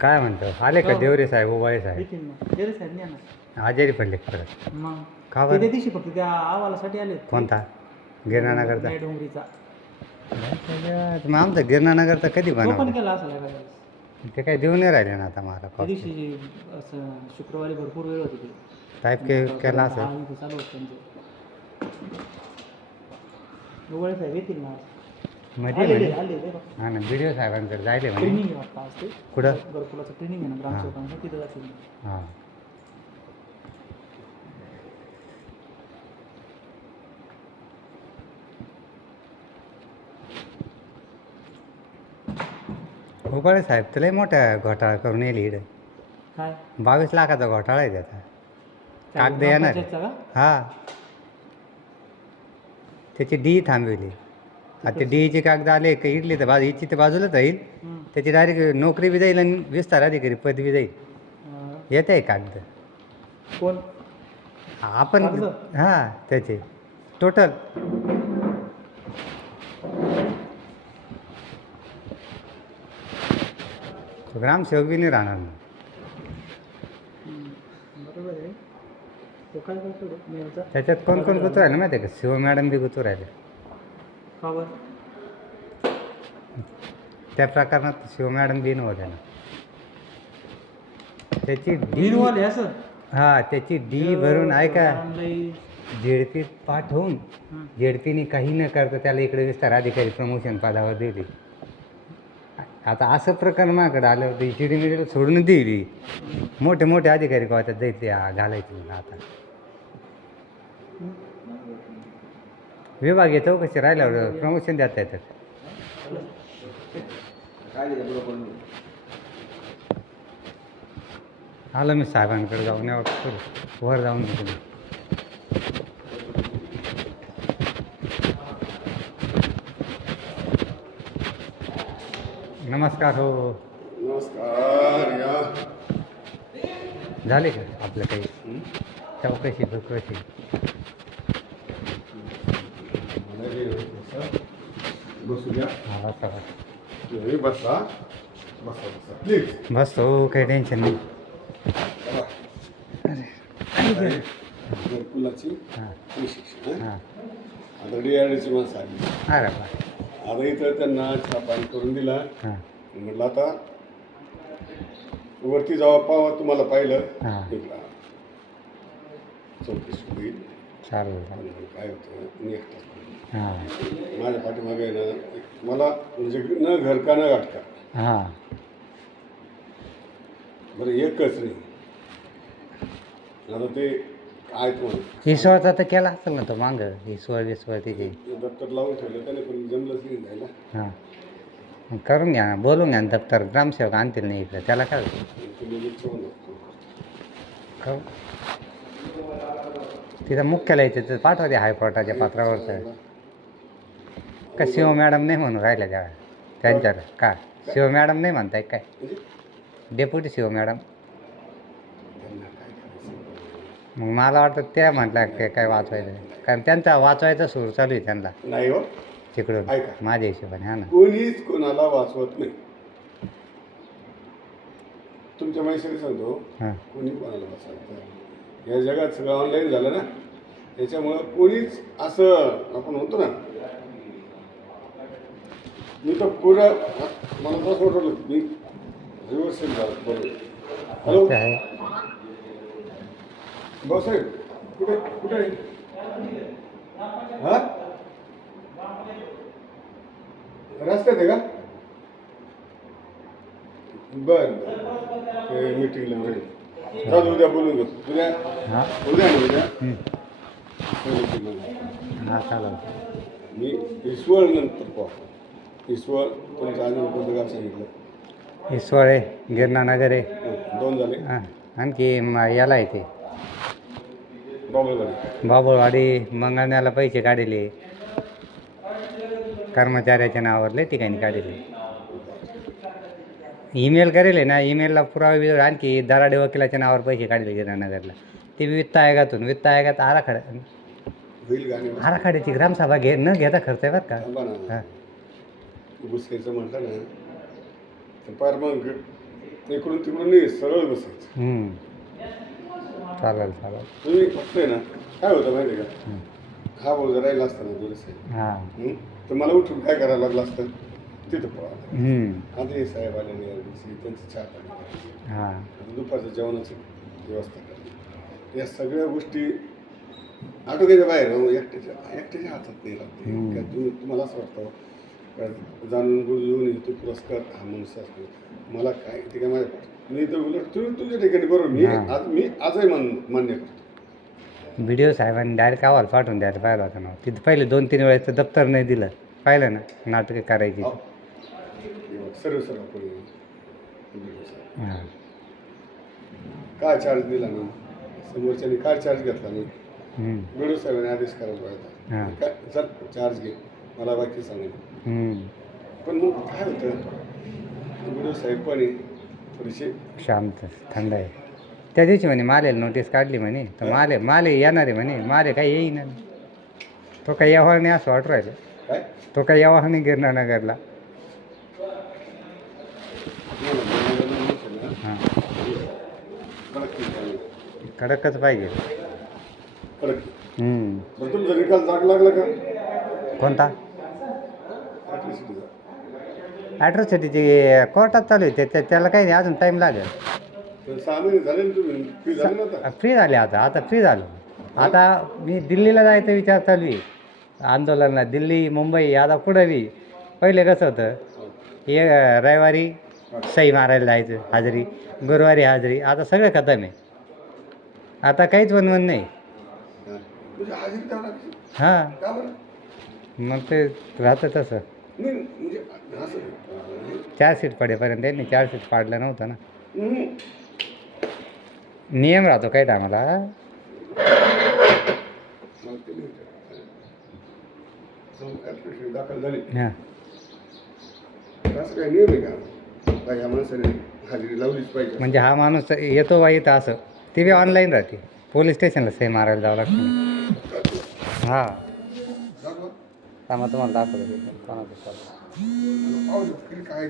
काय म्हणतो? आले का हो. देवरे साहेब उबाळे साहेब. आजारी पडले परत? का ते बरं? त्या दिवशी फक्त त्या अहवालासाठी आले कोणता? गिरणानगरचा नाही, डोंगरीचा. मग आमचं गिरणानगरचा कधी तो पण बनवलं? केला ते काय देऊ नाही राहिले ना आता मला त्या. दिवशी असं शुक्रवारी भरपूर वेळ होती टाईप के केला असं इथं चालू होतं त्यांचं. डोळे साहेब येतील ना आज. मध्ये आलेले म्हणे आले ते बघ. हा ना व्हिडिओ साहेबांकडे जायले म्हणे ट्रेनिंग आहे वाटतं आज ते. कुठं? घरकुलाचं ट्रेनिंग आहे ना ग्रामसेवकांचं तिथं जातील. हां. साहेब तुलाही मोठा घोटाळा करून येईल इकडं. काय? बावीस लाखाचा घोटाळा आहे त्याचा. कागद येणार. आहे. ग्रामपंचायतचा का? हा. त्याची डी थांबविली. आता ते डीची कागद आले का इडली तर बाजू इच्छी तर बाजूलाच राहील. हम्म. त्याची डायरेक्ट नोकरी बी जाईल आणि विस्तार अधिकारी पदवी जाईल. येत आहे कागद. कोण? आपण? हां त्याचे. टोटल तो ग्रामसेवक बी नाही राहणार ना हम्म. बरोबर आहे काय? मेलचा? त्याच्यात कोण कोण गुतू राहिले माहिती आहे का? शिव मॅडम बी गुतू राहिले. का बरं? त्या प्रकरणात शिव मॅडम बी नव्हत्या ना. त्याची डी हा त्याची डी भरून ऐका. झेडपी पाठवून हं. झेडपीने काही न करता त्याला इकडे विस्तार अधिकारी प्रमोशन पदावर दिली. आता असं प्रकरण माझ्याकडे आलं होतं चिडी मिडी सोडून दिली. मोठे मोठे अधिकारी का त्यात जायचे घालायचे आता. विभागीय चौकशी राहिल्यावर प्रमोशन देता येतात. आलं मी साहेबांकडे जाऊन. वर जाऊन येतो. नमस्कार हो. नमस्कार झाले का आपलं काही? चौकशी चौकशी. बसू द्या हा बसा बसा बसा बसा प्लीज बस हो काही टेन्शन नाही घरकुलाची हां प्रशिक्षण हं? हां आता डीआरडीची माणसं आली अरे आता इथं त्यांना छापान करून दिला हां म्हटलं आता वरती जावा पावा तुम्हाला पाहिलं हां. चौकशी होईल चालेल चालेल. आणि काय होतं मी एकटाच पडलो. हां. माझ्या पाठीमागे ना मला म्हणजे न घर का न गाठका. हां. बरं एकच नाही. आता ते काय तुम्हाला ईश्वरचा तर केला असेल ना तो मांग. ईश्वर विश्वर तिथे दप्तर लावून ठेवलं त्याने पण जमलंच नाही जायला. हां. मग करून घ्या ना बोलून घ्या ना दप्तर. ग्रामसेवक आणतील नाही इकडं. त्याला काय तुम्ही विचारून. करू तिथं मुख्यालय तिथं पाठवा ते हायकोर्टाच्या पात्रावरचं. का शिव मॅडम नाही म्हणून राहिल्या त्या त्यांच्यावर? का? शिव मॅडम नाही म्हणताय काय? Deputy Shiv madam. मग मला वाटतं त्या म्हटल्या काय काय वाचवायचं कारण त्यांचा वाचवायचा सूर चालू आहे त्यांना. नाही हो. तिकडून. ऐका. माझ्या हिशोबाने हा ना. कोणीच कोणाला वाचवत नाही. तुमच्या माहिती सांगतो. हां. कोणी कोणाला वाचवत या जगात सगळं ऑनलाईन झालं ना? त्याच्यामुळं कोणीच असं आपण म्हणतो ना मी तर पुरा मला तसं वाटलं मी रिव्हर्स झालं बरोबर हॅलो? भाऊसाहेब कुठे कुठे आहे? हा? रस्त्यात आहे का? बर मीटिंगला वेळ चालू उद्या बोलून घेतो. उद्या? हां? उद्या ना उद्या. हां चालेल. मी ईश्वर नंतर पाहतो. ईश्वर तुमचं अजून कोणतं गाव सांगितलं? ईश्वर आहे गिरणानगर आहे. हं, दोन झाले. हां आणखी म- याला येते बाबळवाडी. बाबुळवाडी मंगळण्याला पैसे काढले. कर्मचाऱ्याच्या नावावर लय ठिकाणी काढले. ईमेल करेल आहे ना ईमेलला पुरावे आणखी दराडे वकिलाच्या नावावर पैसे काढले गिरणानगरला ते वित्त आयोगातून वित्त आयोगात आराखडा आराखड्याची ग्रामसभा घे न घेता खर्च आहे बरं का? हा. घुसायचं म्हटलं ना पार मग इकडून तिकडून नाही सरळ बसायचं. चालेल चालेल. तुम्ही फक्त ना काय होतं माहिती का. हा भाऊ राहिला असता ना थोडंसं हां. हं? तर मला उठून काय करायला लागलं असतं? तिथं पळा हम्म. हे साहेब आले नाही दिवशी त्यांची चहा पाणी करायची. हां. आता दुपारच्या जेवणाची व्यवस्था करणे या सगळ्या गोष्टी आटोक्याच्या बाहेर हो, एकट्याच्या एकट्याच्या हातात नाही राहत. हम्म. का तुम्ही तुम्हाला असं वाटतं का? जाणून बुजून येतो पुरस्कार हा मनुष्य असतो. मला काय ते काय माझ्या मी तर उलट तुम्ही तुमच्या ठिकाणी बरोबर मी हां. आज मी आजही मान मान्य करतो. व्हिडिओ साहेबांनी डायरेक्ट अहवाल पाठवून द्यायला पाहिलं होतं ना. तिथं पहिले दोन तीन वेळेस तर दप्तर नाही दिलं. पाहिलं ना नाटकं करायची. हो. सर्व कोणी हां. काय चार्ज दिला मी समोरच्याने काय चार्ज घेतला हम्म. व्हिडिओ साहेबांनी आदेश करायला हां. पाहिजे काय चल चार्ज घे मला बाकी सांगेल. पण मग काय होतं व्हिडिओ साहेब पण थोडीशी शांत थंड आहे. त्या दिवशी म्हणे माले नोटीस काढली म्हणे तर माले माले येणार आहे म्हणे माले काय येईना. तो काही यावा नाही असं वाटू राहिलं. तो काही यावा नाही गिरणार नगरला तुम्हाला बोलायला नव्हतं ना, हां कडक केलं त्यांनी. कडकच पाहिजे. कडक. केलं. हम्म. बरं तुमचा निकाल जाग लागला का? कोणता? ॲट्रॉसिटीचा ॲट्रॉसिटीची कोर्टात चालू आहे. त्या- त्याला काही नाही अजून टाईम लागेल. तर सहा महिने झाले ना तुम्ही? फ्री झाले ना आता? फ्री झाले आता आता फ्री झालो. आता मी दिल्लीला जायचा विचार चालू आहे. आंदोलनाला दिल्ली मुंबई आता पुढं बी. पहिले कसं होतं? हे रविवारी सही मारायला जायचं हाजरी गुरुवारी हाजरी आता सगळं खतम आहे. आता काहीच बनवून नाही. हां. म्हणजे हां मग ते राहतं तसं. म्हणजे. चार सीट पडेपर्यंत त्यांनी चार सीट पाडलं नव्हतं ना. नियम राहतो काही टायमाला. दाखल झाली. हां. बाई ह्या माणसाने हजेरी लावलीच पाहिजे. म्हणजे हा माणूस येतो बा इथं असं. ती बी ऑनलाईन राहते. पोलीस स्टेशनला सही मारायला जावं लागतं. हां. दाखवा. तुम्हाला दाखवलं कोणाचं काय.